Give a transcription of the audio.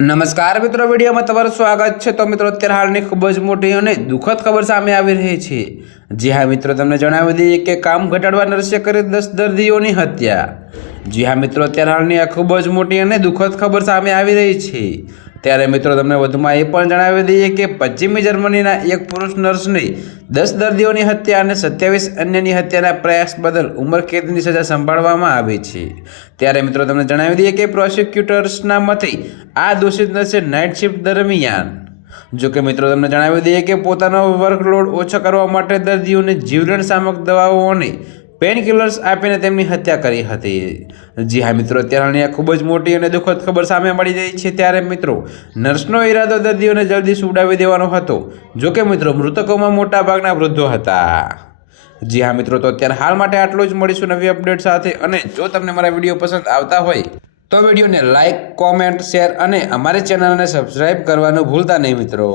નમસ્કાર મિત્રો, વિડીયોમાં તમારું સ્વાગત છે। તો મિત્રો, અત્યારે હાલની ખૂબ જ મોટી અને દુઃખદ ખબર સામે આવી રહી છે। જી હા મિત્રો, તમને જણાવી દઈએ કે કામ ઘટાડવા નર્સે કરી 10 દર્દીઓની હત્યા। જી હા મિત્રો, અત્યારે હાલની આ ખૂબ જ મોટી અને દુઃખદ ખબર સામે આવી રહી છે। ત્યારે મિત્રો, તમને વધુમાં એ પણ જણાવી દઈએ કે પશ્ચિમી જર્મનીના એક પુરુષ નર્સની 10 દર્દીઓની હત્યા અને 27 અન્યની હત્યાના પ્રયાસ બદલ ઉંમરકેદની સજા સંભાળવામાં આવી છે। ત્યારે મિત્રો, તમને જણાવી દઈએ કે પ્રોસિક્યુટર્સના મતે આ દોષિત નર્સે નાઇટ શિફ્ટ દરમિયાન જોકે મિત્રો, તમને જણાવી દઈએ કે પોતાનો વર્કલોડ ઓછો કરવા માટે દર્દીઓને જીવલેણ સામક દવાઓ અને પેનકિલર્સ આપીને તેમની હત્યા કરી હતી। જી હા મિત્રો, અત્યારની આ ખૂબ જ મોટી અને દુઃખદ ખબર સામે મળી રહી છે। ત્યારે મિત્રો, નર્સનો ઈરાદો દર્દીઓને જલ્દી સુવડાવી દેવાનો હતો। જોકે મિત્રો, મૃતકોમાં મોટા ભાગના વૃદ્ધો હતા। જી હા મિત્રો, તો અત્યારે હાલ માટે આટલું જ। મળીશું નવી અપડેટ સાથે। અને જો તમને મારા વિડીયો પસંદ આવતા હોય તો વિડીયોને લાઇક, કોમેન્ટ, શેર અને અમારી ચેનલને સબસ્ક્રાઈબ કરવાનું ભૂલતા નહીં મિત્રો।